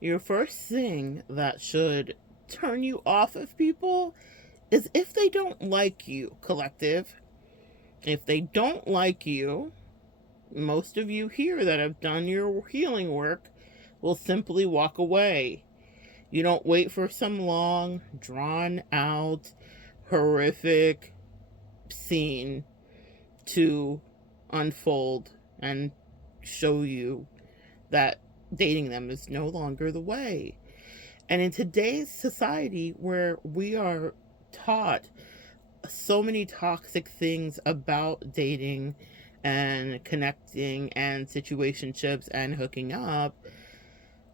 Your first thing that should turn you off of people is if they don't like you, collective. If they don't like you, most of you here that have done your healing work will simply walk away. You don't wait for some long, drawn out, horrific scene to unfold and show you that dating them is no longer the way. And in today's society where we are taught so many toxic things about dating and connecting and situationships and hooking up,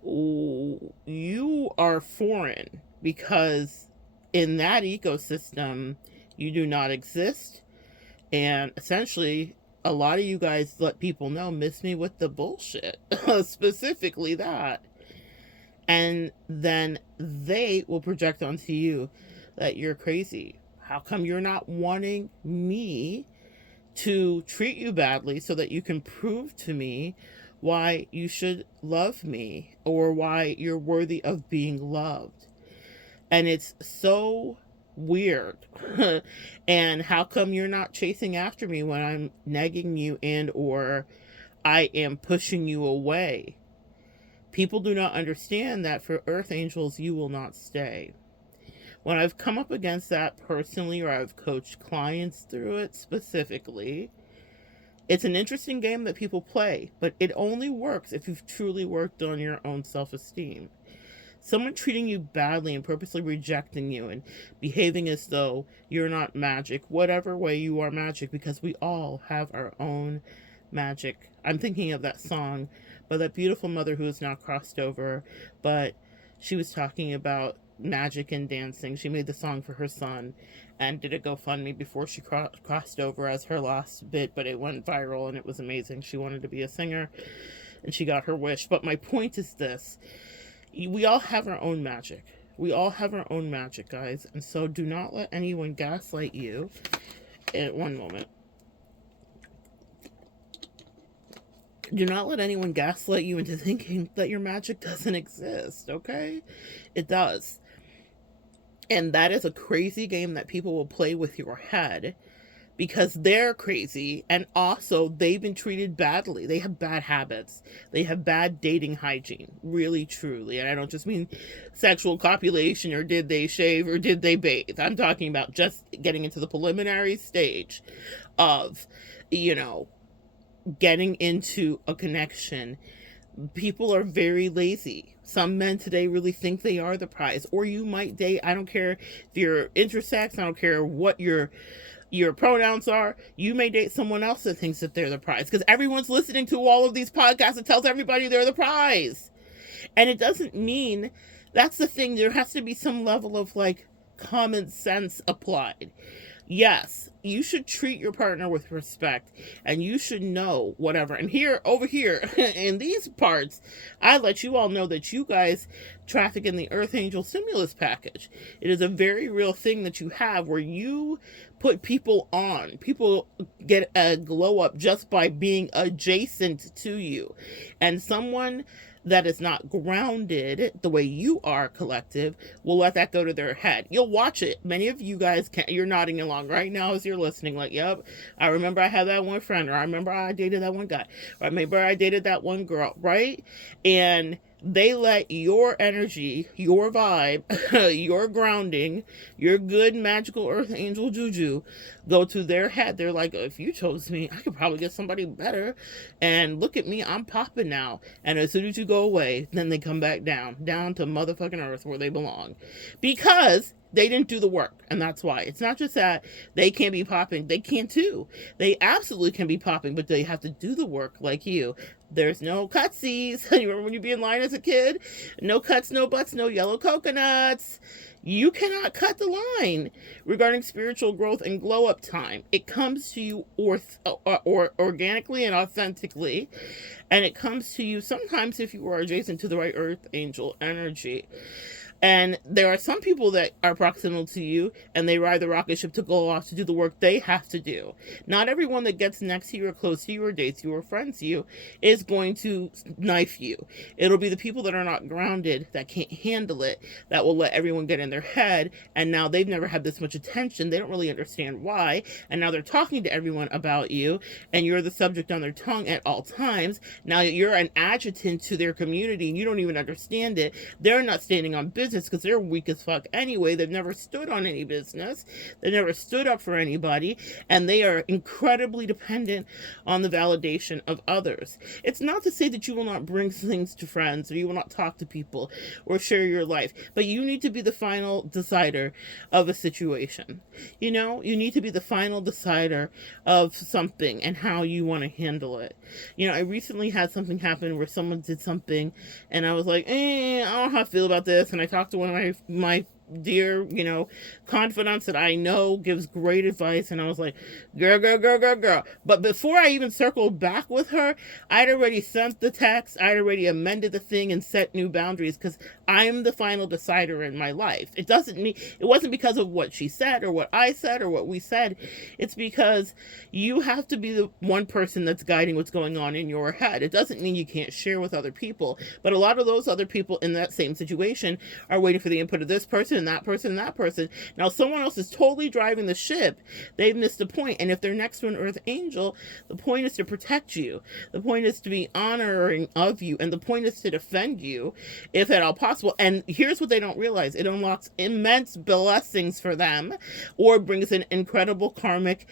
you are foreign because in that ecosystem you do not exist. And essentially, a lot of you guys let people know, miss me with the bullshit. Specifically that. And then they will project onto you that you're crazy. How come you're not wanting me to treat you badly so that you can prove to me why you should love me or why you're worthy of being loved? And it's so weird. And how come you're not chasing after me when I'm negging you and or I am pushing you away? People do not understand that for earth angels you will not stay. When I've come up against that personally, or I've coached clients through it specifically, it's an interesting game that people play, but it only works if you've truly worked on your own self-esteem. Someone treating you badly and purposely rejecting you and behaving as though you're not magic, whatever way you are magic, because we all have our own magic. I'm thinking of that song by that beautiful mother who is now crossed over, but she was talking about magic and dancing. She made the song for her son and did a GoFundMe before she crossed over as her last bit, but it went viral and it was amazing. She wanted to be a singer and she got her wish. But my point is this: we all have our own magic. We all have our own magic, guys. And so do not let anyone gaslight you. One moment. Do not let anyone gaslight you into thinking that your magic doesn't exist, okay? It does. And that is a crazy game that people will play with your head because they're crazy and also they've been treated badly. They have bad habits. They have bad dating hygiene, really, truly. And I don't just mean sexual copulation or did they shave or did they bathe. I'm talking about just getting into the preliminary stage of, getting into a connection. People are very lazy. Some men today really think they are the prize. Or you might date, I don't care if you're intersex, I don't care what your pronouns are, you may date someone else that thinks that they're the prize. Because everyone's listening to all of these podcasts that tells everybody they're the prize. And it doesn't mean, that's the thing, there has to be some level of common sense applied. Yes, you should treat your partner with respect and you should know whatever. And over here, in these parts, I let you all know that you guys traffic in the Earth Angel stimulus package. It is a very real thing that you have where you put people on. People get a glow up just by being adjacent to you. And someone that is not grounded the way you are, collective, will let that go to their head. You'll watch it. Many of you guys you're nodding along right now as you're listening, like, yep, I remember I had that one friend, or I remember I dated that one guy, or I remember I dated that one girl, right? And they let your energy, your vibe, your grounding, your good magical earth angel juju go to their head. They're like, if you chose me, I could probably get somebody better. And look at me, I'm popping now. And as soon as you go away, then they come back down to motherfucking earth where they belong. Because they didn't do the work. And that's why. It's not just that they can't be popping. They can too. They absolutely can be popping, but they have to do the work like you. There's no cutsies. You remember when you'd be in line as a kid? No cuts, no butts, no yellow coconuts. You cannot cut the line regarding spiritual growth and glow up time. It comes to you or organically and authentically. And it comes to you sometimes if you are adjacent to the right earth angel energy. And there are some people that are proximal to you and they ride the rocket ship to go off to do the work they have to do. Not everyone that gets next to you or close to you or dates you or friends you is going to knife you. It'll be the people that are not grounded, that can't handle it, that will let everyone get in their head, and now they've never had this much attention. They don't really understand why, and now they're talking to everyone about you, and you're the subject on their tongue at all times. Now you're an adjutant to their community, and you don't even understand it. They're not standing on business because they're weak as fuck anyway. They've never stood on any business. They've never stood up for anybody, and they are incredibly dependent on the validation of others. It's not to say that you will not bring things to friends, or you will not talk to people or share your life, but you need to be the final decider of a situation. You know, you need to be the final decider of something and how you want to handle it. You know, I recently had something happen where someone did something and I was like, I don't know how I feel about this. And I talked to one of my dear, confidants that I know gives great advice. And I was like, girl. But before I even circled back with her, I'd already sent the text. I'd already amended the thing and set new boundaries because I'm the final decider in my life. It wasn't because of what she said or what I said or what we said. It's because you have to be the one person that's guiding what's going on in your head. It doesn't mean you can't share with other people, but a lot of those other people in that same situation are waiting for the input of this person and that person and that person. Now someone else is totally driving the ship. They've missed the point. And if they're next to an earth angel, the point is to protect you. The point is to be honoring of you. And the point is to defend you if at all possible. And here's what they don't realize. It unlocks immense blessings for them or brings an incredible karmic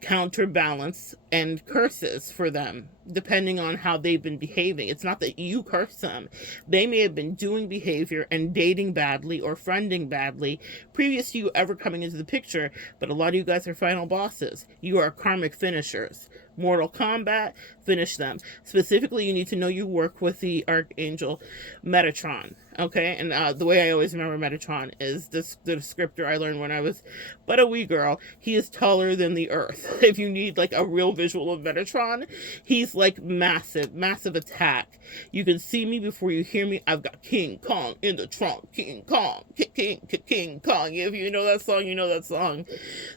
counterbalance and curses for them, depending on how they've been behaving. It's not that you curse them. They may have been doing behavior and dating badly or friending badly previous to you ever coming into the picture, but a lot of you guys are final bosses. You are karmic finishers. Mortal Kombat, finish them. Specifically, you need to know you work with the Archangel Metatron, okay? And the way I always remember Metatron is the descriptor I learned when I was but a wee girl. He is taller than the earth. If you need like a real visual of Metatron, he's like massive attack. You can see me before you hear me. I've got King Kong in the trunk. King Kong. King Kong. If you know that song, you know that song.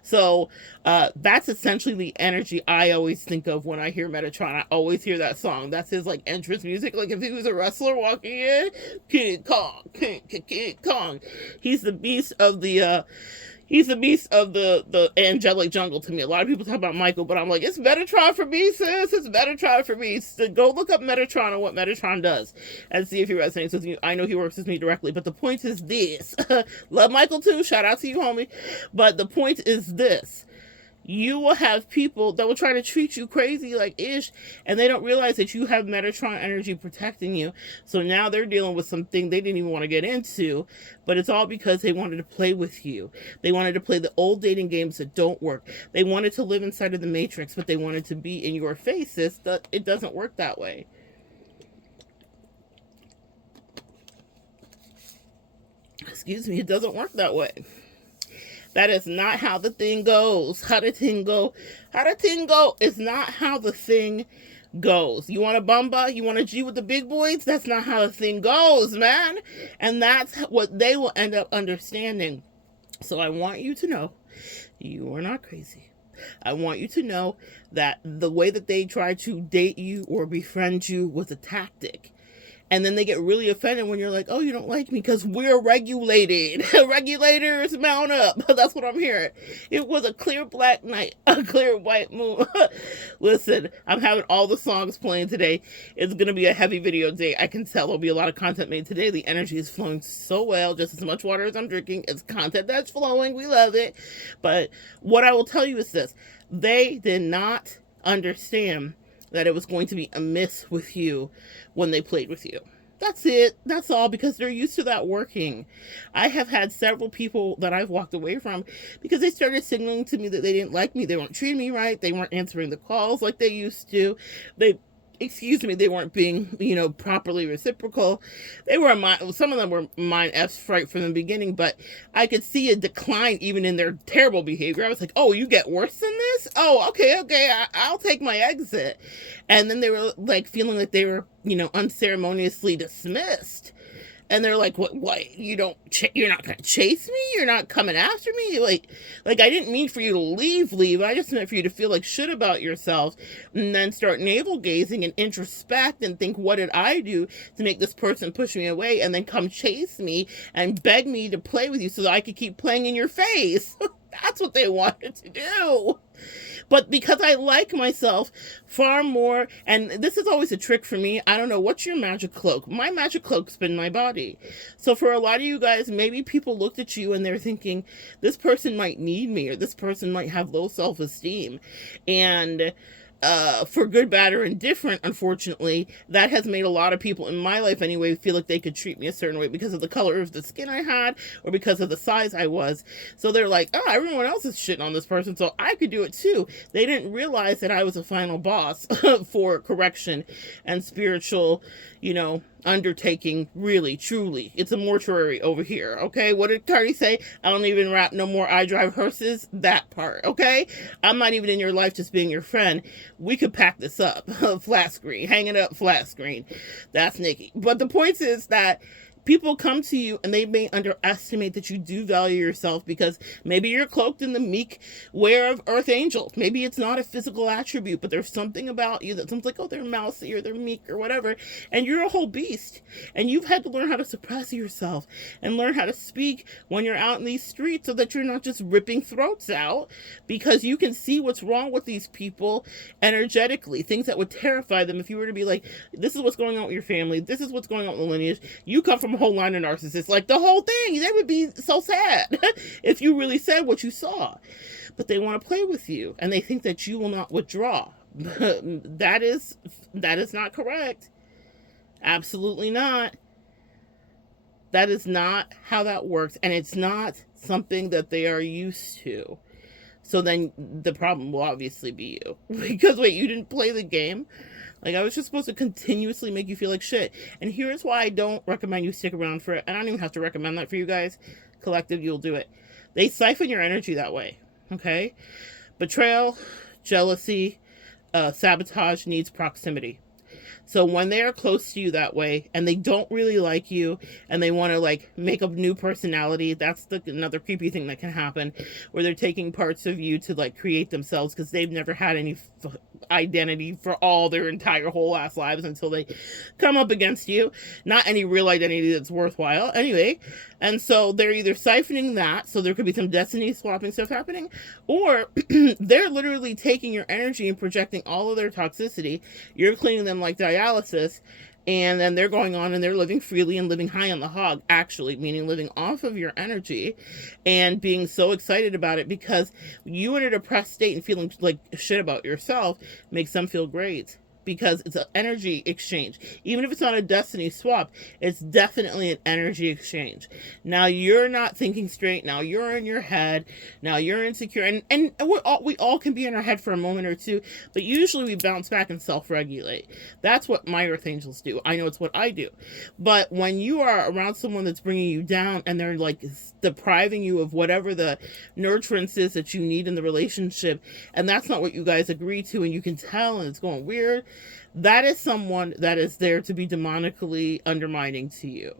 So that's essentially the energy I always think of when I hear Metatron. I always hear that song. That's his like entrance music. Like if he was a wrestler walking in, King Kong, King Kong. He's the beast of the angelic jungle to me. A lot of people talk about Michael, but I'm like, it's Metatron for me, sis. It's Metatron for me. So go look up Metatron and what Metatron does and see if he resonates with you. I know he works with me directly, but the point is this. Love Michael too. Shout out to you, homie. But the point is this. You will have people that will try to treat you crazy like ish, and they don't realize that you have Metatron energy protecting you. So now they're dealing with something they didn't even want to get into, but it's all because they wanted to play with you. They wanted to play the old dating games that don't work. They wanted to live inside of the matrix, but they wanted to be in your faces. It doesn't work that way. Excuse me, it doesn't work that way. That is not how the thing goes. How the thing go? It's not how the thing goes. You want a bumba? You want a G with the big boys? That's not how the thing goes, man. And that's what they will end up understanding. So I want you to know you are not crazy. I want you to know that the way that they try to date you or befriend you was a tactic. And then they get really offended when you're like, oh, you don't like me because we're regulated. Regulators, mount up. That's what I'm hearing. It was a clear black night, a clear white moon. Listen, I'm having all the songs playing today. It's going to be a heavy video day. I can tell there'll be a lot of content made today. The energy is flowing so well. Just as much water as I'm drinking. It's content that's flowing. We love it. But what I will tell you is this. They did not understand that it was going to be amiss with you when they played with you. That's it. That's all, because they're used to that working. I have had several people that I've walked away from because they started signaling to me that they didn't like me. They weren't treating me right. They weren't answering the calls like they used to. They weren't being, properly reciprocal. Some of them were mind F's right from the beginning, but I could see a decline even in their terrible behavior. I was like, oh, you get worse than this? Oh, okay, I'll take my exit. And then they were like feeling like they were, unceremoniously dismissed. And they're like, what, you're not going to chase me? You're not coming after me? Like, I didn't mean for you to leave. I just meant for you to feel like shit about yourself and then start navel gazing and introspect and think, what did I do to make this person push me away? And then come chase me and beg me to play with you so that I could keep playing in your face. That's what they wanted to do. But because I like myself far more, and this is always a trick for me, I don't know, what's your magic cloak? My magic cloak's been my body. So for a lot of you guys, maybe people looked at you and they're thinking, this person might need me, or this person might have low self-esteem. And for good, bad, or indifferent, unfortunately, that has made a lot of people in my life anyway feel like they could treat me a certain way because of the color of the skin I had or because of the size I was. So they're like, oh, everyone else is shitting on this person, so I could do it too. They didn't realize that I was a final boss for correction and spiritual, undertaking, really, truly. It's a mortuary over here, okay? What did Cardi say? I don't even rap no more I drive hearses. That part, okay? I'm not even in your life just being your friend. We could pack this up. Flat screen. Hang it up, flat screen. That's Nikki. But the point is that people come to you and they may underestimate that you do value yourself because maybe you're cloaked in the meek wear of earth angels. Maybe it's not a physical attribute, but there's something about you that someone's like, oh, they're mousy or they're meek or whatever. And you're a whole beast. And you've had to learn how to suppress yourself and learn how to speak when you're out in these streets so that you're not just ripping throats out, because you can see what's wrong with these people energetically, things that would terrify them if you were to be like, this is what's going on with your family. This is what's going on with the lineage. You come from a whole line of narcissists, like the whole thing. They would be so sad if you really said what you saw. But they want to play with you and they think that you will not withdraw. That is not correct. Absolutely not. That is not how that works, and it's not something that they are used to. So then the problem will obviously be you. Because wait, you didn't play the game? Like, I was just supposed to continuously make you feel like shit. And here's why I don't recommend you stick around for it. I don't even have to recommend that for you guys. Collective, you'll do it. They siphon your energy that way, okay? Betrayal, jealousy, sabotage needs proximity. So when they are close to you that way and they don't really like you and they want to like make a new personality, that's another creepy thing that can happen, where they're taking parts of you to like create themselves because they've never had any identity for all their entire whole ass lives until they come up against you. Not any real identity that's worthwhile anyway. And so they're either siphoning that, so there could be some destiny swapping stuff happening, or they're literally taking your energy and projecting all of their toxicity. You're cleaning them like dialysis, and then they're going on and they're living freely and living high on the hog, actually, meaning living off of your energy and being so excited about it because you in a depressed state and feeling like shit about yourself makes them feel great. Because it's an energy exchange. Even if it's not a destiny swap, it's definitely an energy exchange. Now you're not thinking straight. Now you're in your head. Now you're insecure. And we all can be in our head for a moment or two, but usually we bounce back and self-regulate. That's what my earth angels do. I know it's what I do. But when you are around someone that's bringing you down and they're like depriving you of whatever the nurturance is that you need in the relationship, and that's not what you guys agree to, and you can tell and it's going weird, that is someone that is there to be demonically undermining to you.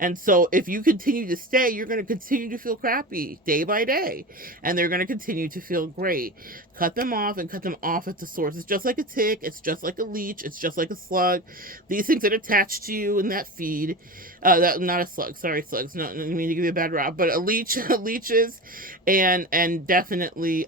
And so if you continue to stay, you're going to continue to feel crappy day by day. And they're going to continue to feel great. Cut them off and cut them off at the source. It's just like a tick. It's just like a leech. It's just like a slug. These things that attach to you in that feed. Not a slug. Sorry, slugs. No, I didn't mean to give you a bad rap. But a leech, leeches, and definitely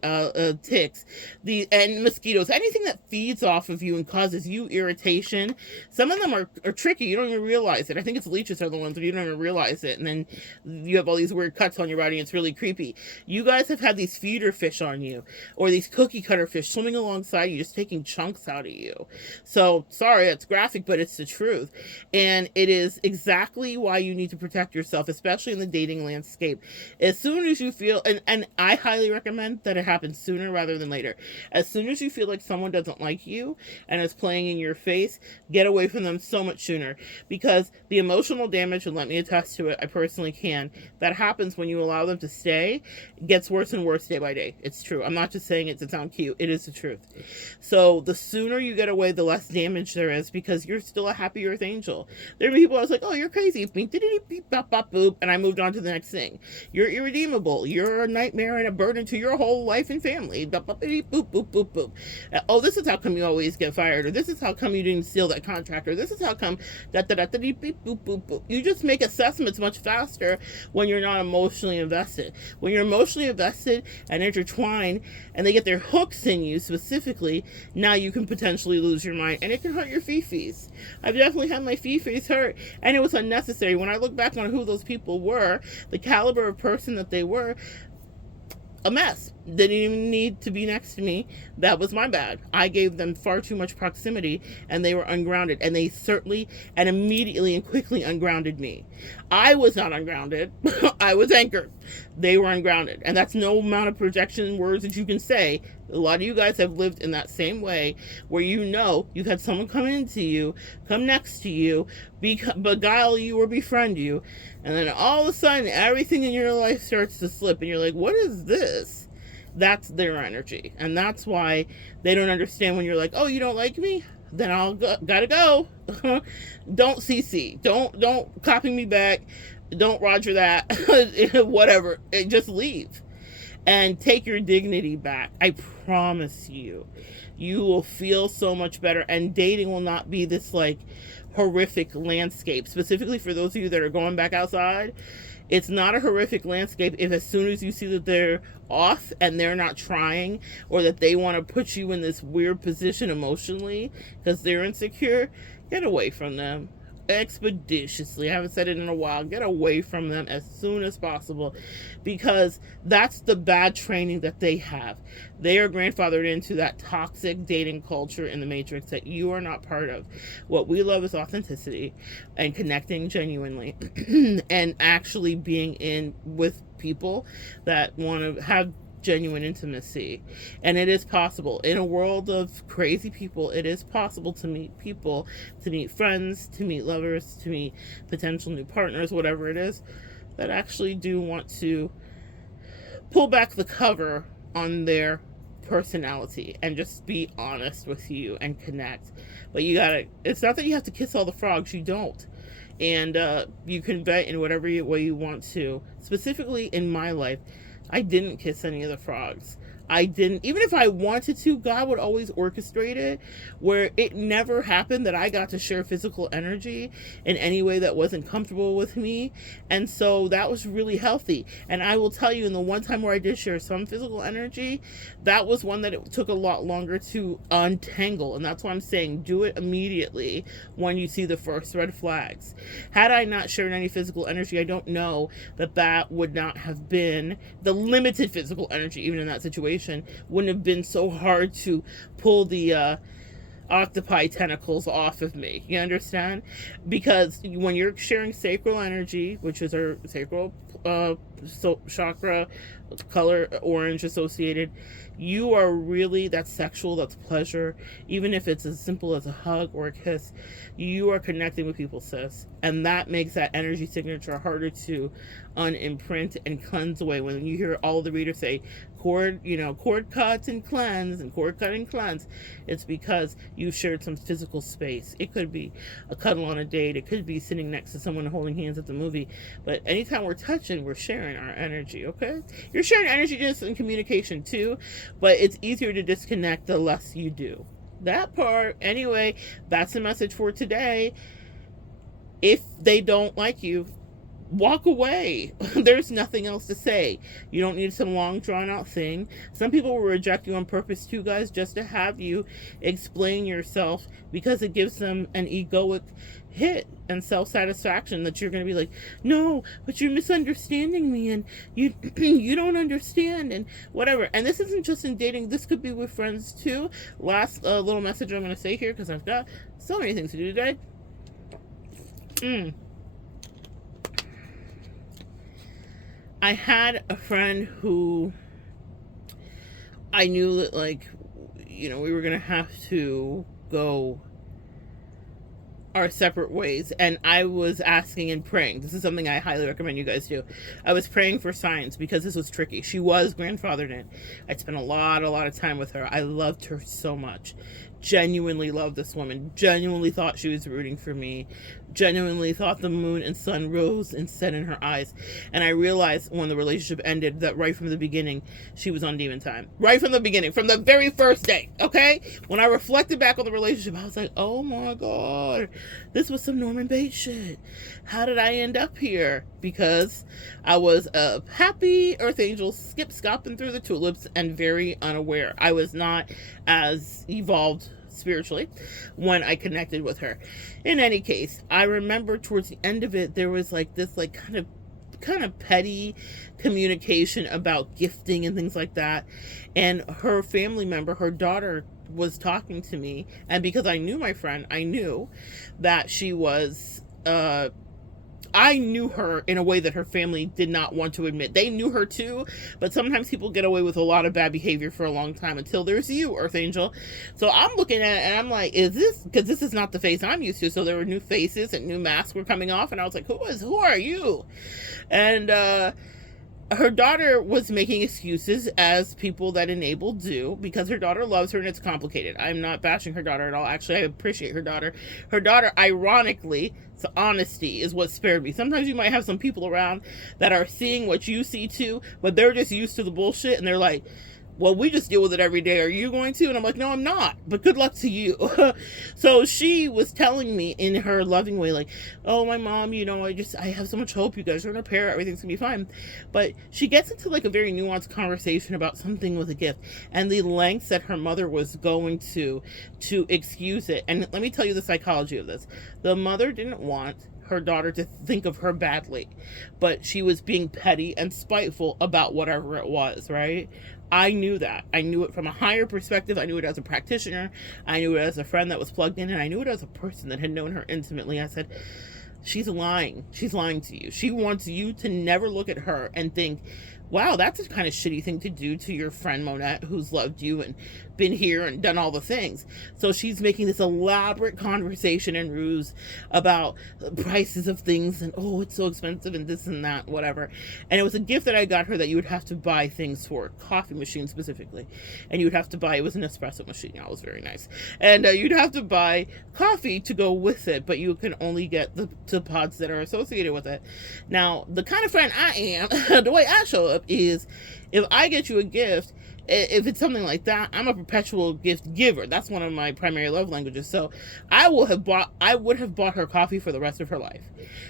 ticks. And mosquitoes. Anything that feeds off of you and causes you irritation. Some of them are tricky. You don't even realize it. I think it's leeches are the ones where you don't even realize it. And then you have all these weird cuts on your body and it's really creepy. You guys have had these feeder fish on you. Or these cookie cutter fish swimming alongside you, just taking chunks out of you. So, sorry, it's graphic, but it's the truth. And it is exactly why you need to protect yourself, especially in the dating landscape. As soon as you feel, and I highly recommend that it happens sooner rather than later. As soon as you feel like someone doesn't like you and is playing lying in your face, get away from them so much sooner. Because the emotional damage, and let me attest to it, I personally can, that happens when you allow them to stay, gets worse and worse day by day. It's true. I'm not just saying it to sound cute. It is the truth. So the sooner you get away, the less damage there is, because you're still a happy earth angel. There are people I was like, oh, you're crazy, and I moved on to the next thing. You're irredeemable. You're a nightmare and a burden to your whole life and family. Oh, this is how come you always get fired, or this is how come you didn't steal that contract, or this is how come you just make assessments much faster when you're not emotionally invested. When you're emotionally invested and intertwined, and they get their hooks in you specifically, now you can potentially lose your mind, and it can hurt your fifis. I've definitely had my fifis hurt, and it was unnecessary. When I look back on who those people were, the caliber of person that they were, a mess. Didn't even need to be next to me. That was my bad. I gave them far too much proximity, and they were ungrounded, and they certainly and immediately and quickly ungrounded me. I was not ungrounded. I was anchored. They were ungrounded, and that's no amount of projection words that you can say. A lot of you guys have lived in that same way, where you know you've had someone come into you, come next to you, beguile you or befriend you, and then all of a sudden everything in your life starts to slip, and you're like, what is this? That's their energy, and that's why they don't understand when you're like, oh, you don't like me? Then gotta go. Don't CC. Don't copy me back. Don't Roger that. Whatever. Just leave. And take your dignity back. I promise you. You will feel so much better, and dating will not be this like horrific landscape. Specifically for those of you that are going back outside, it's not a horrific landscape if as soon as you see that they're off and they're not trying, or that they want to put you in this weird position emotionally because they're insecure, get away from them expeditiously. I haven't said it in a while. Get away from them as soon as possible, because that's the bad training that they have. They are grandfathered into that toxic dating culture in the Matrix that you are not part of. What we love is authenticity and connecting genuinely and actually being in with people that want to have genuine intimacy. And it is possible in a world of crazy people. It is possible to meet people, to meet friends, to meet lovers, to meet potential new partners, whatever it is, that actually do want to pull back the cover on their personality and just be honest with you and connect. But you gotta, it's not that you have to kiss all the frogs, you don't. And you can vet in whatever way you want to. Specifically in my life, I didn't kiss any of the frogs. I didn't, even if I wanted to, God would always orchestrate it where it never happened that I got to share physical energy in any way that wasn't comfortable with me. And so that was really healthy. And I will tell you, in the one time where I did share some physical energy, that was one that it took a lot longer to untangle. And that's why I'm saying do it immediately when you see the first red flags. Had I not shared any physical energy, I don't know that would not have been the limited physical energy, even in that situation, wouldn't have been so hard to pull the octopi tentacles off of me. You understand? Because when you're sharing sacral energy, which is our sacral chakra, color orange associated, you are really, that's sexual, that's pleasure. Even if it's as simple as a hug or a kiss, you are connecting with people, sis. And that makes that energy signature harder to unimprint and cleanse away. When you hear all the readers say cord cut and cleanse and cord cut and cleanse, it's because you shared some physical space. It could be a cuddle on a date, it could be sitting next to someone holding hands at the movie, but anytime we're touching, we're sharing our energy. Okay, you're sharing energy just in communication too, but it's easier to disconnect the less you do that part. Anyway, that's the message for today. If they don't like you, walk away. There's nothing else to say. You don't need some long drawn out thing. Some people will reject you on purpose too, guys, just to have you explain yourself, because it gives them an egoic hit and self-satisfaction that you're going to be like, no, but you're misunderstanding me, and you you don't understand, and whatever. And this isn't just in dating, this could be with friends too. Last little message I'm going to say here, because I've got so many things to do today. I had a friend who I knew that, like, we were going to have to go our separate ways. And I was asking and praying. This is something I highly recommend you guys do. I was praying for signs because this was tricky. She was grandfathered in. I'd spent a lot of time with her. I loved her so much. Genuinely loved this woman. Genuinely thought she was rooting for me. Genuinely thought the moon and sun rose and set in her eyes. And I realized when the relationship ended that right from the beginning, she was on demon time. Right from the beginning, from the very first day, okay? When I reflected back on the relationship, I was like, oh my God, this was some Norman Bates shit. How did I end up here? Because I was a happy earth angel, skip-scopping through the tulips and very unaware. I was not as evolved spiritually when I connected with her. In any case, I remember towards the end of it, there was like this like kind of petty communication about gifting and things like that. And her family member, her daughter, was talking to me, and because I knew my friend, I knew that she was I knew her in a way that her family did not want to admit. They knew her too, but sometimes people get away with a lot of bad behavior for a long time until there's you, Earth Angel. So I'm looking at it and I'm like, is this, because this is not the face I'm used to. So there were new faces and new masks were coming off, and I was like, who are you? And her daughter was making excuses, as people that enable do, because her daughter loves her and it's complicated. I'm not bashing her daughter at all. Actually, I appreciate her daughter. Her daughter, ironically, so honesty is what spared me. Sometimes you might have some people around that are seeing what you see too, but they're just used to the bullshit and they're like, well, we just deal with it every day. Are you going to? And I'm like, no, I'm not. But good luck to you. So she was telling me in her loving way, like, oh, my mom, you know, I have so much hope. You guys are going to pair. Everything's going to be fine. But she gets into like a very nuanced conversation about something with a gift and the lengths that her mother was going to excuse it. And let me tell you the psychology of this. The mother didn't want her daughter to think of her badly, but she was being petty and spiteful about whatever it was, right? I knew that. I knew it from a higher perspective. I knew it as a practitioner. I knew it as a friend that was plugged in, and I knew it as a person that had known her intimately. I said, she's lying. She's lying to you. She wants you to never look at her and think, wow, that's a kind of shitty thing to do to your friend Monette, who's loved you and been here and done all the things. So she's making this elaborate conversation and ruse about prices of things and, oh, it's so expensive and this and that, whatever. And it was a gift that I got her that you would have to buy things for, coffee machine specifically. And you would have to buy, it was an espresso machine. Yeah, it was very nice. And you'd have to buy coffee to go with it, but you can only get the pods that are associated with it. Now, the kind of friend I am, the way I show up is, if I get you a gift, if it's something like that, I'm a perpetual gift giver. That's one of my primary love languages. So I would have bought her coffee for the rest of her life.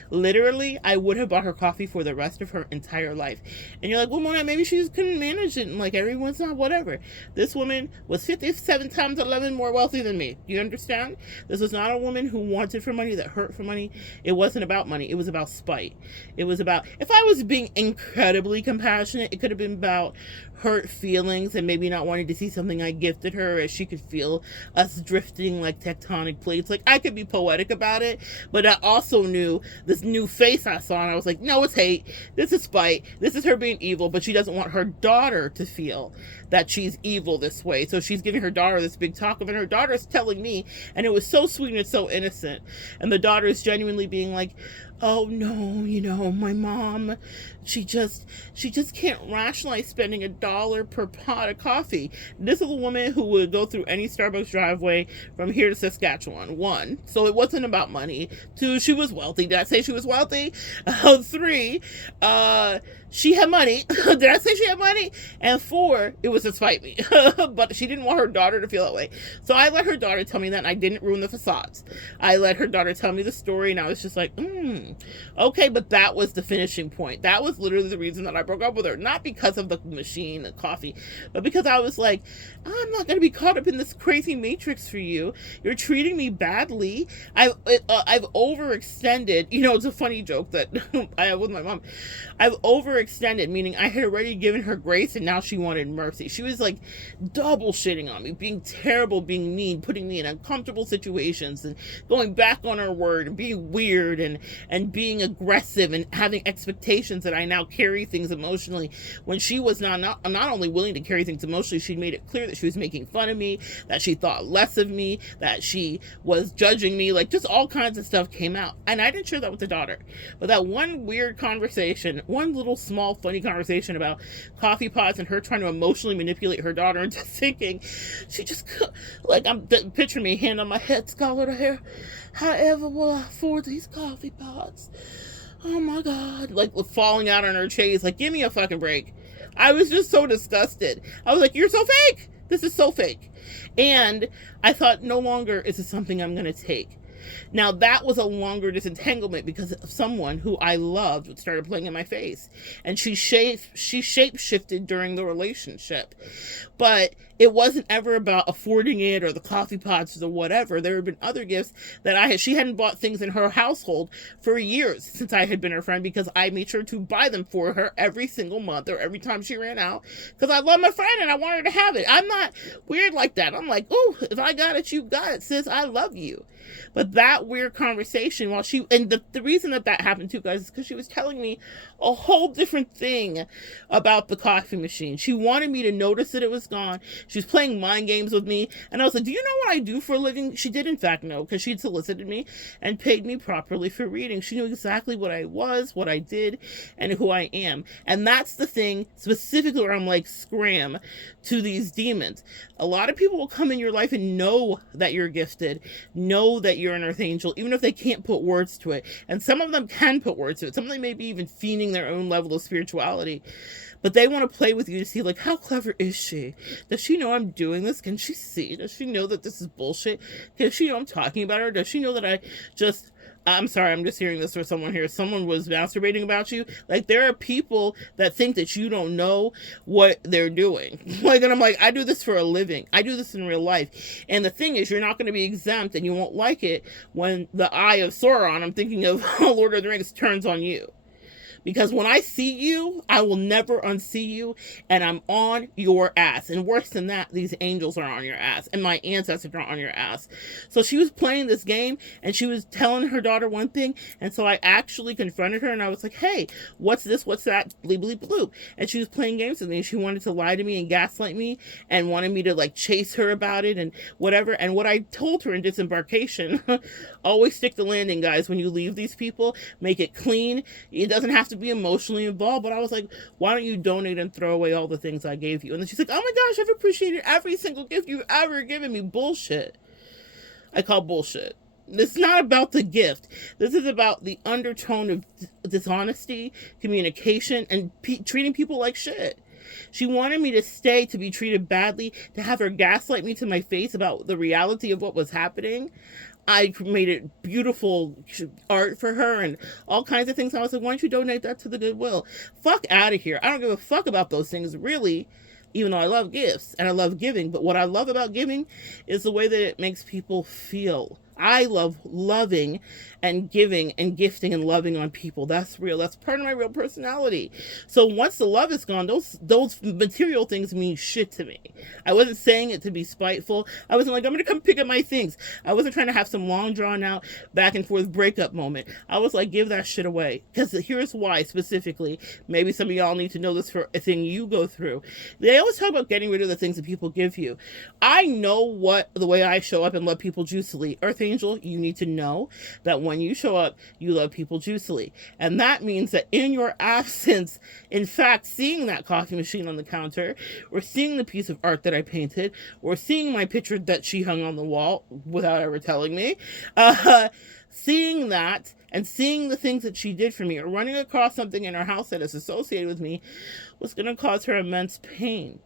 Literally, I would have bought her coffee for the rest of her entire life. And you're like, well, Mona, maybe she just couldn't manage it. And like, everyone's not, whatever. This woman was 57 times 11 more wealthy than me. Do you understand? This was not a woman who wanted for money, that hurt for money. It wasn't about money. It was about spite. It was about, if I was being incredibly compassionate, it could have been about hurt feelings and maybe not wanting to see something I gifted her, as she could feel us drifting like tectonic plates. Like, I could be poetic about it, but I also knew this new face I saw, and I was like, no, it's hate. This is spite. This is her being evil, but she doesn't want her daughter to feel that she's evil this way. So she's giving her daughter this big talk of, and her daughter's telling me, and it was so sweet and so innocent. And the daughter is genuinely being like, oh no, you know, my mom, she just can't rationalize spending $1 per pot of coffee. This is a woman who would go through any Starbucks driveway from here to Saskatchewan. 1, so it wasn't about money. 2, she was wealthy. Did I say she was wealthy? 3, she had money. Did I say she had money? And 4, it was to spite me. But she didn't want her daughter to feel that way. So I let her daughter tell me that, and I didn't ruin the facades. I let her daughter tell me the story, and I was just like, okay, but that was the finishing point. That was literally the reason that I broke up with her. Not because of the machine, the coffee, but because I was like, I'm not going to be caught up in this crazy matrix for you. You're treating me badly. I've overextended. You know, it's a funny joke that I have with my mom. I've overextended, meaning I had already given her grace and now she wanted mercy. She was like double shitting on me, being terrible, being mean, putting me in uncomfortable situations and going back on her word and being weird and being aggressive and having expectations that I now carry things emotionally, when she was not only willing to carry carry things emotionally. She made it clear that she was making fun of me, that she thought less of me, that she was judging me, like just all kinds of stuff came out. And I didn't share that with the daughter. But that one weird conversation, one little small funny conversation about coffee pots and her trying to emotionally manipulate her daughter into thinking she just, like, I'm picturing me, hand on my head, Scarlet hair, however will I afford these coffee pots? Oh my God, like falling out on her chase, like, give me a fucking break. I was just so disgusted. I was like, you're so fake. This is so fake. And I thought, no longer is this something I'm going to take. Now, that was a longer disentanglement because of someone who I loved started playing in my face. And she shape-shifted during the relationship. But it wasn't ever about affording it or the coffee pots or whatever. There had been other gifts that she hadn't bought things in her household for years since I had been her friend, because I made sure to buy them for her every single month or every time she ran out, because I love my friend and I want her to have it. I'm not weird like that. I'm like, oh, if I got it, you got it, sis. I love you. But that weird conversation, the reason that happened too, guys, is because she was telling me a whole different thing about the coffee machine. She wanted me to notice that it was gone. She was playing mind games with me. And I was like, do you know what I do for a living? She did, in fact, know, because she'd solicited me and paid me properly for reading. She knew exactly what I was, what I did, and who I am. And that's the thing specifically where I'm like, scram to these demons. A lot of people will come in your life and know that you're gifted, know that you're an earth angel, even if they can't put words to it. And some of them can put words to it. Some of them may be even fiending their own level of spirituality. But they want to play with you to see, like, how clever is she? Does she know I'm doing this? Can she see? Does she know that this is bullshit? Does she know I'm talking about her? Does she know that I'm sorry, I'm just hearing this for someone here. Someone was masturbating about you. Like, there are people that think that you don't know what they're doing. Like, and I'm like, I do this for a living. I do this in real life. And the thing is, you're not going to be exempt, and you won't like it when the eye of Sauron, I'm thinking of Lord of the Rings, turns on you. Because when I see you, I will never unsee you, and I'm on your ass. And worse than that, these angels are on your ass, and my ancestors are on your ass. So she was playing this game, and she was telling her daughter one thing, and so I actually confronted her, and I was like, hey, what's this, what's that, bleep, bleep, bloop. And she was playing games with me. She wanted to lie to me and gaslight me, and wanted me to, like, chase her about it, and whatever. And what I told her in disembarkation, always stick the landing, guys. When you leave these people, make it clean. It doesn't have to be emotionally involved, but I was like, why don't you donate and throw away all the things I gave you? And then she's like, oh my gosh, I've appreciated every single gift you've ever given me. Bullshit. I call bullshit. It's not about the gift. This is about the undertone of dishonesty, communication, and treating people like shit. She wanted me to stay, to be treated badly, to have her gaslight me to my face about the reality of what was happening. I made it beautiful art for her and all kinds of things. I was like, why don't you donate that to the Goodwill? Fuck out of here. I don't give a fuck about those things, really, even though I love gifts and I love giving. But what I love about giving is the way that it makes people feel. I love loving and giving and gifting and loving on people. That's real. That's part of my real personality. So once the love is gone, those material things mean shit to me. I wasn't saying it to be spiteful. I wasn't like, I'm going to come pick up my things. I wasn't trying to have some long drawn out back and forth breakup moment. I was like, give that shit away. Because here's why specifically. Maybe some of y'all need to know this for a thing you go through. They always talk about getting rid of the things that people give you. I know the way I show up and love people juicily. Earth Angel, you need to know that when you show up, you love people juicily. And that means that in your absence, in fact, seeing that coffee machine on the counter, or seeing the piece of art that I painted, or seeing my picture that she hung on the wall without ever telling me, seeing that and seeing the things that she did for me, or running across something in her house that is associated with me, was going to cause her immense pain.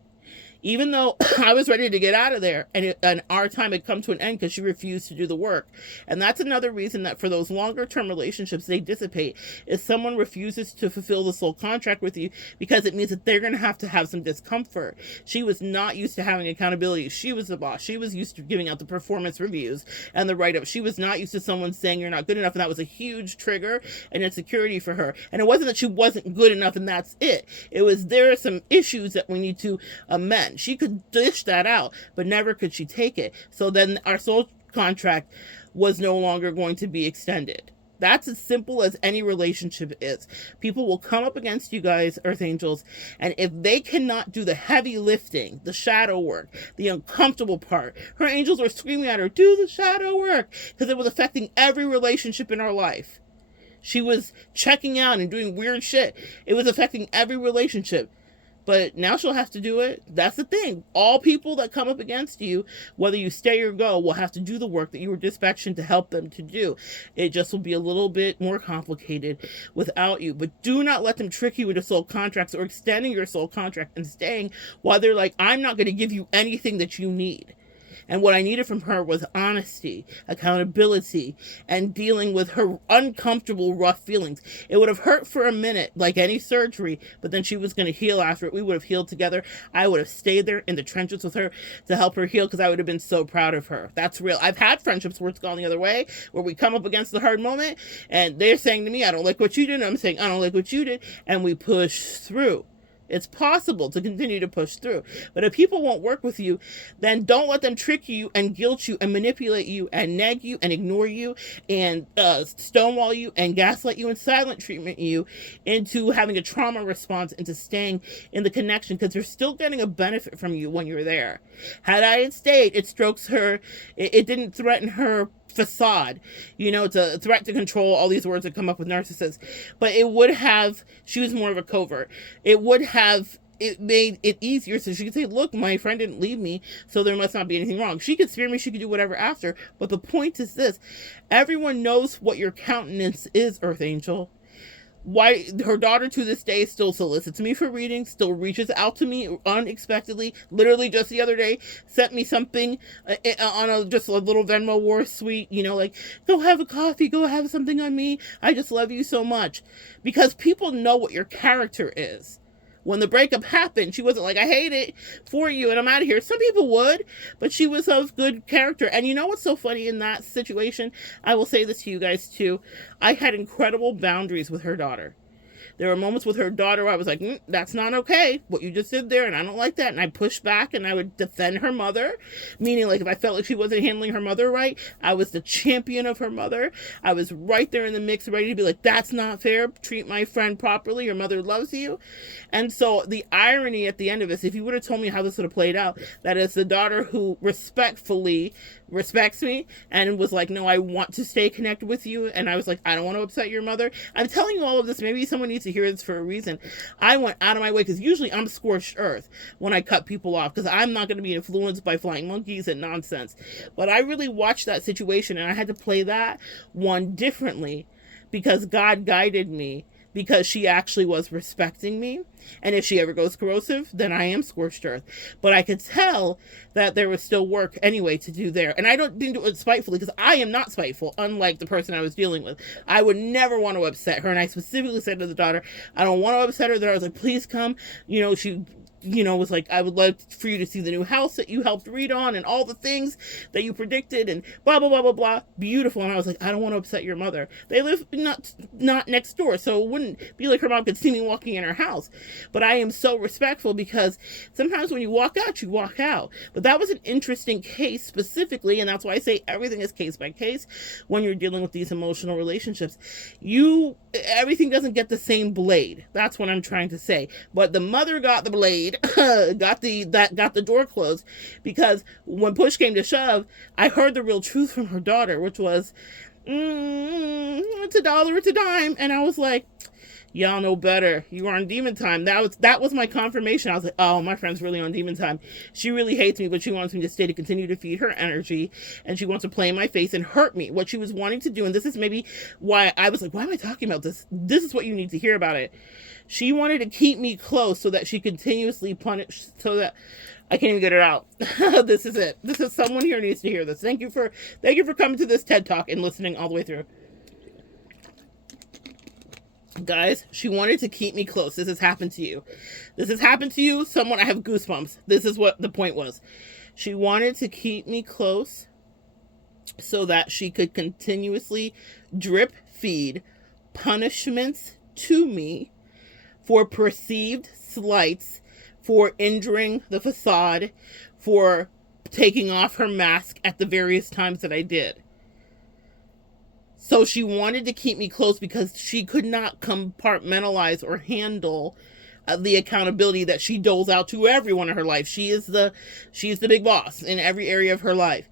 Even though I was ready to get out of there, and our time had come to an end because she refused to do the work. And that's another reason that for those longer term relationships, they dissipate, is someone refuses to fulfill the soul contract with you, because it means that they're going to have some discomfort. She was not used to having accountability. She was the boss. She was used to giving out the performance reviews and the write-up. She was not used to someone saying you're not good enough, and that was a huge trigger and insecurity for her. And it wasn't that she wasn't good enough and that's it. It was, there are some issues that we need to amend. She could dish that out, but never could she take it. So then our soul contract was no longer going to be extended. That's as simple as any relationship is. People will come up against you guys, Earth Angels, and if they cannot do the heavy lifting, the shadow work, the uncomfortable part, her angels were screaming at her, do the shadow work, because it was affecting every relationship in her life. She was checking out and doing weird shit. It was affecting every relationship. But now she'll have to do it. That's the thing. All people that come up against you, whether you stay or go, will have to do the work that you were dispatched to help them to do. It just will be a little bit more complicated without you. But do not let them trick you into soul contracts or extending your soul contract and staying while they're like, I'm not going to give you anything that you need. And what I needed from her was honesty, accountability, and dealing with her uncomfortable, rough feelings. It would have hurt for a minute, like any surgery, but then she was going to heal after it. We would have healed together. I would have stayed there in the trenches with her to help her heal because I would have been so proud of her. That's real. I've had friendships where it's gone the other way, where we come up against the hard moment, and they're saying to me, I don't like what you did, and I'm saying, I don't like what you did, and we push through. It's possible to continue to push through. But if people won't work with you, then don't let them trick you and guilt you and manipulate you and nag you and ignore you and stonewall you and gaslight you and silent treatment you into having a trauma response, into staying in the connection, because they're still getting a benefit from you when you're there. Had I stayed, it strokes her, it didn't threaten her facade. You know, it's a threat to control, all these words that come up with narcissists. But it would have, she was more of a covert. It would have, it made it easier so she could say, look, my friend didn't leave me, so there must not be anything wrong. She could spear me, she could do whatever after. But the point is this, everyone knows what your countenance is, Earth Angel. Why her daughter to this day still solicits me for readings, still reaches out to me unexpectedly. Literally just the other day sent me something on just a little Venmo war suite, you know, like, go have a coffee, go have something on me, I just love you so much. Because people know what your character is. When the breakup happened, she wasn't like, I hate it for you and I'm out of here. Some people would, but she was of good character. And you know what's so funny in that situation? I will say this to you guys too. I had incredible boundaries with her daughter. There were moments with her daughter where I was like, that's not okay, what you just did there, and I don't like that. And I pushed back and I would defend her mother, meaning like if I felt like she wasn't handling her mother right, I was the champion of her mother. I was right there in the mix, ready to be like, that's not fair, treat my friend properly, your mother loves you. And so the irony at the end of this, if you would have told me how this would have played out, that is the daughter who respectfully respects me and was like, no, I want to stay connected with you, and I was like, I don't want to upset your mother. I'm telling you all of this, maybe someone needs to hear this for a reason. I went out of my way, because usually I'm scorched earth when I cut people off, because I'm not going to be influenced by flying monkeys and nonsense. But I really watched that situation, and I had to play that one differently, because God guided me, because she actually was respecting me. And if she ever goes corrosive, then I am scorched earth. But I could tell that there was still work anyway to do there. And I didn't do it spitefully, because I am not spiteful, unlike the person I was dealing with. I would never want to upset her. And I specifically said to the daughter, I don't want to upset her. That I was like, please come. You know, she was like, I would love for you to see the new house that you helped read on and all the things that you predicted and blah, blah, blah, blah, blah. Beautiful. And I was like, I don't want to upset your mother. They live not next door, so it wouldn't be like her mom could see me walking in her house. But I am so respectful, because sometimes when you walk out, you walk out. But that was an interesting case specifically, and that's why I say everything is case by case when you're dealing with these emotional relationships. Everything doesn't get the same blade. That's what I'm trying to say. But the mother got the blade, got the door closed, because when push came to shove, I heard the real truth from her daughter, which was, it's a dollar, it's a dime. And I was like, y'all know better. You are on demon time. That was my confirmation. I was like, oh, my friend's really on demon time. She really hates me, but she wants me to stay to continue to feed her energy, and she wants to play in my face and hurt me. What she was wanting to do, and this is maybe why I was like, why am I talking about this? This is what you need to hear about it. She wanted to keep me close so that she continuously punished, so that I can't even get it out. This is it. This is someone here needs to hear this. Thank you for coming to this TED Talk and listening all the way through. Guys, she wanted to keep me close. This has happened to you. This has happened to you. Someone, I have goosebumps. This is what the point was. She wanted to keep me close so that she could continuously drip feed punishments to me for perceived slights, for injuring the facade, for taking off her mask at the various times that I did. So she wanted to keep me close because she could not compartmentalize or handle the accountability that she doles out to everyone in her life. She's the big boss in every area of her life.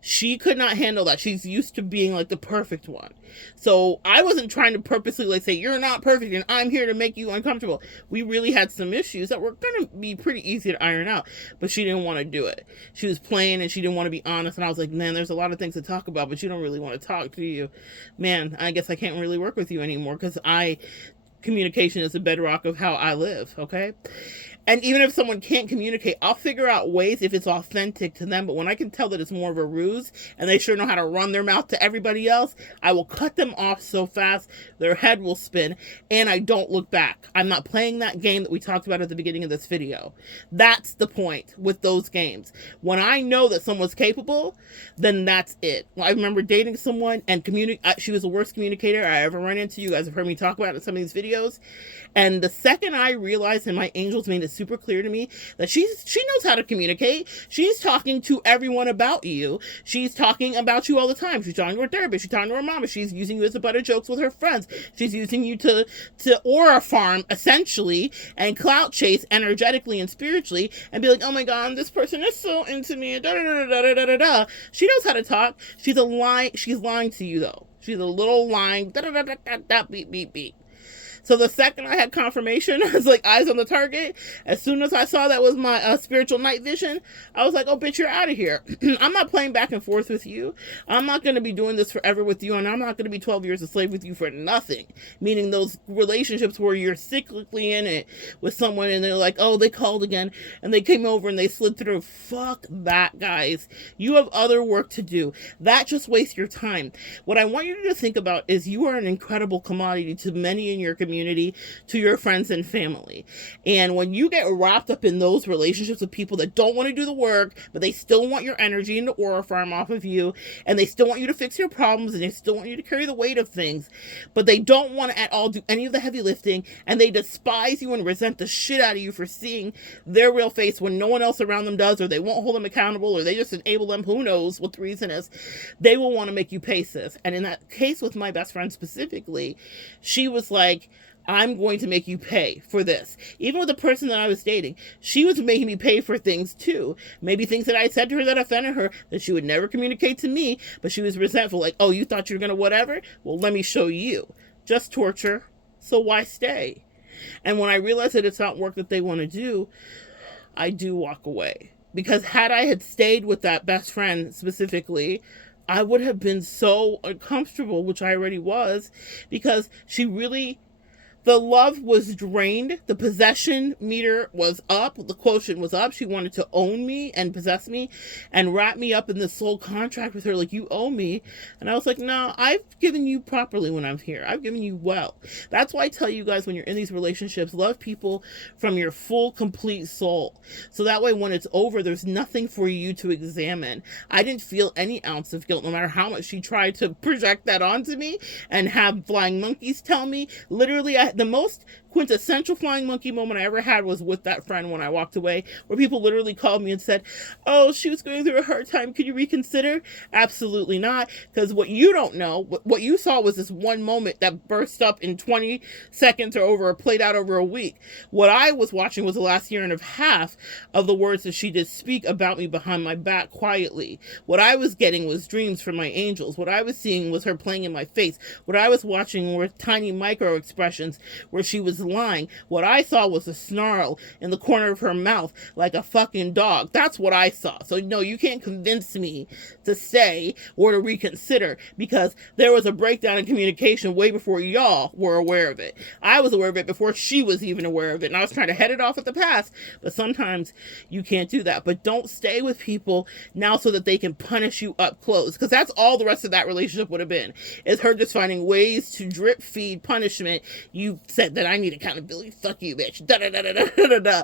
She could not handle that. She's used to being like the perfect one. So I wasn't trying to purposely like say, you're not perfect and I'm here to make you uncomfortable. We really had some issues that were going to be pretty easy to iron out, but she didn't want to do it. She was playing and she didn't want to be honest. And I was like, man, there's a lot of things to talk about, but you don't really want to talk, do you? Man, I guess I can't really work with you anymore because communication is the bedrock of how I live, okay? And even if someone can't communicate, I'll figure out ways if it's authentic to them. But when I can tell that it's more of a ruse and they sure know how to run their mouth to everybody else, I will cut them off so fast their head will spin and I don't look back. I'm not playing that game that we talked about at the beginning of this video. That's the point with those games. When I know that someone's capable, then that's it. I remember dating someone and she was the worst communicator I ever run into. You guys have heard me talk about it in some of these videos. And the second I realized, and my angels made it super clear to me, that she knows how to communicate. She's talking to everyone about you. She's talking about you all the time. She's talking to her therapist. She's talking to her mama. She's using you as a butt of jokes with her friends. She's using you to aura farm, essentially, and clout chase energetically and spiritually, and be like, oh my God, this person is so into me. Da, da, da, da, da, da, da. She knows how to talk. She's lying to you, though. She's a little lying. Da, da, da, da, da, da, beep, beep, beep. So the second I had confirmation, I was like, eyes on the target. As soon as I saw that was my spiritual night vision, I was like, oh, bitch, you're out of here. I'm not playing back and forth with you. I'm not going to be doing this forever with you, and I'm not going to be 12 years a slave with you for nothing. Meaning those relationships where you're cyclically in it with someone, and they're like, oh, they called again, and they came over and they slid through. Fuck that, guys. You have other work to do. That just wastes your time. What I want you to think about is you are an incredible commodity to many in your community, to your friends and family. And when you get wrapped up in those relationships with people that don't want to do the work, but they still want your energy and the aura farm off of you, and they still want you to fix your problems, and they still want you to carry the weight of things, but they don't want to at all do any of the heavy lifting, and they despise you and resent the shit out of you for seeing their real face when no one else around them does, or they won't hold them accountable, or they just enable them, who knows what the reason is, they will want to make you pay, sis. And in that case with my best friend specifically, she was like, I'm going to make you pay for this. Even with the person that I was dating, she was making me pay for things too. Maybe things that I said to her that offended her that she would never communicate to me, but she was resentful. Like, oh, you thought you were going to whatever? Well, let me show you. Just torture. So why stay? And when I realize that it's not work that they want to do, I do walk away. Because had I had stayed with that best friend specifically, I would have been so uncomfortable, which I already was, because the love was drained. The possession meter was up. The quotient was up. She wanted to own me and possess me and wrap me up in this soul contract with her, like, you owe me. And I was like, no, I've given you properly when I'm here. I've given you well. That's why I tell you guys, when you're in these relationships, love people from your full, complete soul. So that way, when it's over, there's nothing for you to examine. I didn't feel any ounce of guilt, no matter how much she tried to project that onto me and have flying monkeys tell me. Literally, the most quintessential flying monkey moment I ever had was with that friend when I walked away, where people literally called me and said, oh, she was going through a hard time. Could you reconsider? Absolutely not. Because what you don't know, what you saw was this one moment that burst up in 20 seconds or played out over a week. What I was watching was the last year and a half of the words that she did speak about me behind my back quietly. What I was getting was dreams from my angels. What I was seeing was her playing in my face. What I was watching were tiny micro expressions where she was lying. What I saw was a snarl in the corner of her mouth like a fucking dog. That's what I saw. So no, you can't convince me to stay or to reconsider, because there was a breakdown in communication way before y'all were aware of it. I was aware of it before she was even aware of it, and I was trying to head it off at the pass. But sometimes you can't do that. But don't stay with people now so that they can punish you up close, because that's all the rest of that relationship would have been, is her just finding ways to drip feed punishment. You said that I need accountability. Fuck you, bitch. Da, da, da, da, da, da, da.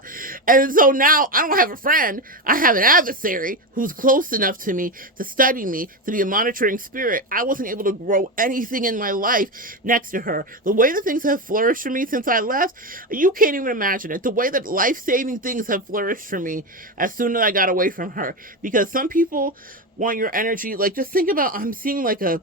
And so now I don't have a friend. I have an adversary who's close enough to me to study me, to be a monitoring spirit. I wasn't able to grow anything in my life next to her. The way that things have flourished for me since I left, you can't even imagine it. The way that life-saving things have flourished for me as soon as I got away from her. Because some people want your energy, like just think about, I'm seeing like an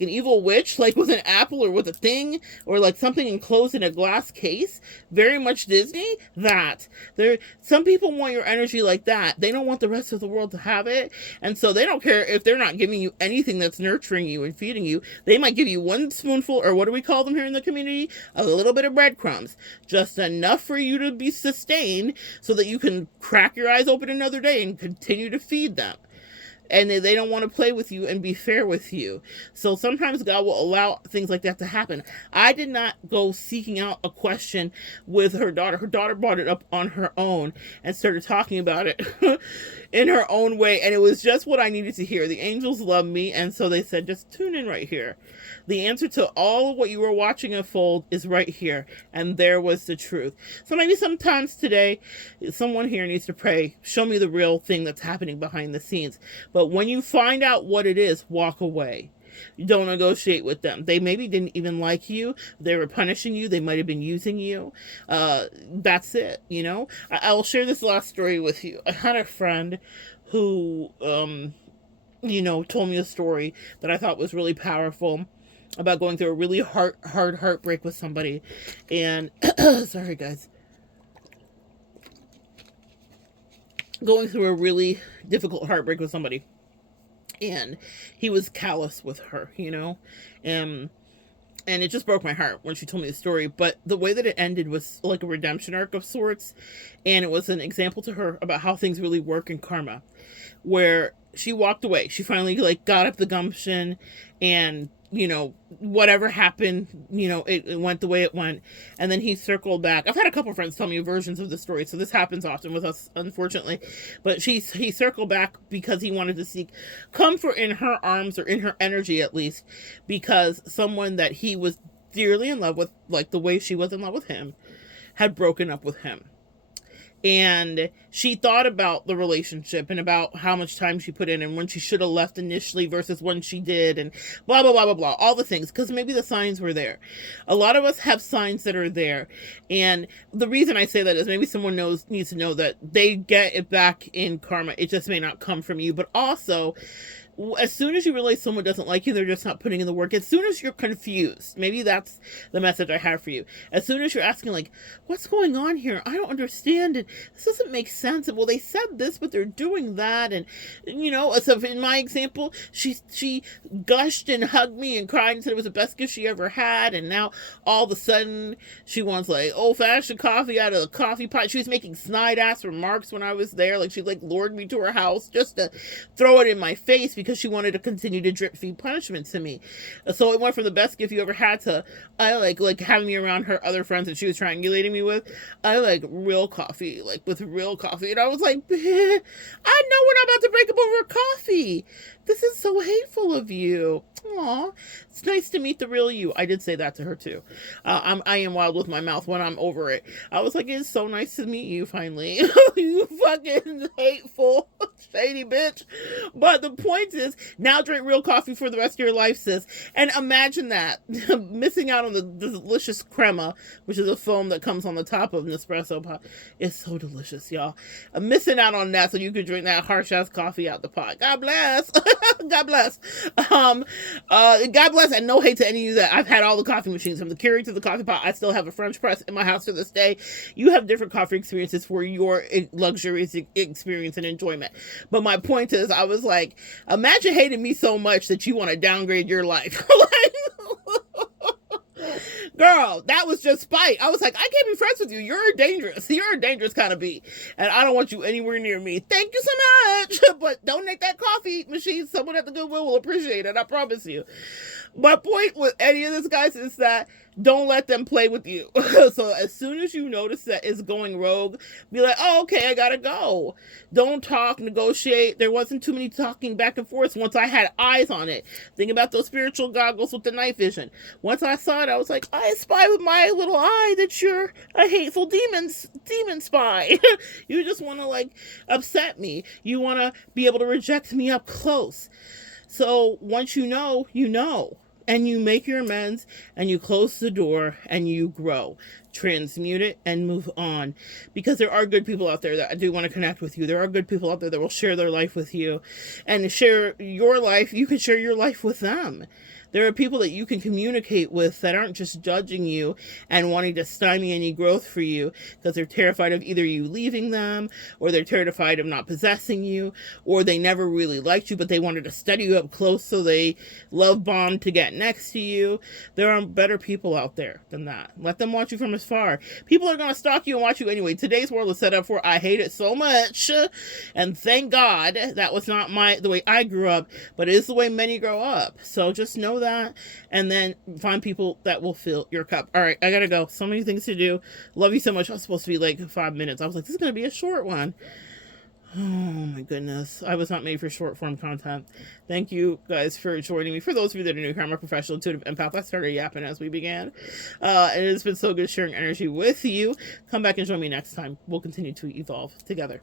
evil witch, like with an apple or with a thing, or like something enclosed in a glass case, very much Disney. That there, some people want your energy like that. They don't want the rest of the world to have it, and so they don't care if they're not giving you anything that's nurturing you and feeding you. They might give you one spoonful, or what do we call them here in the community, a little bit of breadcrumbs, just enough for you to be sustained so that you can crack your eyes open another day and continue to feed them. And they don't want to play with you and be fair with you. So sometimes God will allow things like that to happen. I did not go seeking out a question with her daughter. Her daughter brought it up on her own and started talking about it in her own way. And it was just what I needed to hear. The angels love me. And so they said, just tune in right here. The answer to all of what you were watching unfold is right here. And there was the truth. So maybe sometimes today, someone here needs to pray, show me the real thing that's happening behind the scenes. But when you find out what it is, walk away. You don't negotiate with them. They maybe didn't even like you. They were punishing you. They might have been using you. That's it, you know? I'll share this last story with you. I had a friend who, told me a story that I thought was really powerful about going through a really hard heartbreak with somebody. And, sorry guys. Going through a really difficult heartbreak with somebody. And he was callous with her, and it just broke my heart when she told me the story. But the way that it ended was like a redemption arc of sorts. And it was an example to her about how things really work in karma, where she walked away. She finally got up the gumption and, whatever happened, it went the way it went. And then he circled back. I've had a couple friends tell me versions of the story, so this happens often with us, unfortunately. But he circled back because he wanted to seek comfort in her arms, or in her energy at least, because someone that he was dearly in love with, like the way she was in love with him, had broken up with him. And she thought about the relationship and about how much time she put in and when she should have left initially versus when she did, and blah, blah, blah, blah, blah, all the things, because maybe the signs were there. A lot of us have signs that are there. And the reason I say that is maybe someone needs to know that they get it back in karma. It just may not come from you. But also, as soon as you realize someone doesn't like you, they're just not putting in the work. As soon as you're confused, maybe that's the message I have for you. As soon as you're asking, what's going on here? I don't understand it. This doesn't make sense. And, well, they said this, but they're doing that. And, so in my example, she gushed and hugged me and cried and said it was the best gift she ever had. And now all of a sudden she wants old-fashioned coffee out of the coffee pot. She was making snide-ass remarks when I was there. She lured me to her house just to throw it in my face, because she wanted to continue to drip feed punishment to me. So it went from the best gift you ever had to I like having me around her other friends that she was triangulating me with. I like real coffee, with real coffee. And I was like, I know we're not about to break up over coffee. This is so hateful of you. Aw, it's nice to meet the real you. I did say that to her too. I am wild with my mouth when I'm over it. I was like, it's so nice to meet you finally. You fucking hateful, shady bitch. But the point is, now drink real coffee for the rest of your life, sis. And imagine that. Missing out on the delicious crema, which is a foam that comes on the top of an espresso pot. It's so delicious, y'all. Missing out on that so you can drink that harsh-ass coffee out the pot. God bless. God bless. God bless, and no hate to any of you that I've had all the coffee machines, from the Keurig to the coffee pot. I still have a French press in my house to this day. You have different coffee experiences for your luxurious experience and enjoyment. But my point is, I was like, imagine hating me so much that you want to downgrade your life. Girl, that was just spite. I was like, I can't be friends with you. You're dangerous. You're a dangerous kind of bee. And I don't want you anywhere near me. Thank you so much. But donate that coffee machine. Someone at the Goodwill will appreciate it. I promise you. My point with any of this, guys, is that don't let them play with you. So as soon as you notice that it's going rogue, be like, oh, okay, I gotta go. Don't talk, negotiate. There wasn't too many talking back and forth once I had eyes on it. Think about those spiritual goggles with the night vision. Once I saw it, I was like, I spy with my little eye that you're a hateful demon spy. You just want to upset me. You want to be able to reject me up close. So once you know, you know. and you make your amends and you close the door and you grow, transmute it and move on, because there are good people out there that do want to connect with you. There are good people out there that will share their life with you and share your life. You can share your life with them. There are people that you can communicate with that aren't just judging you and wanting to stymie any growth for you because they're terrified of either you leaving them, or they're terrified of not possessing you, or they never really liked you but they wanted to study you up close so they love bombed to get next to you. There are better people out there than that. Let them watch you from afar. People are going to stalk you and watch you anyway. Today's world is set up for I hate it so much, and thank God that was not the way I grew up, but it is the way many grow up. So just know that, and then find people that will fill your cup. All right, I gotta go. So many things to do. Love you so much. I was supposed to be like 5 minutes. I was like, this is gonna be a short one. Oh my goodness. I was not made for short form content. Thank you guys for joining me. For those of you that are new here, I'm a professional intuitive empath. I started yapping as we began. And it's been so good sharing energy with you. Come back and join me next time. We'll continue to evolve together.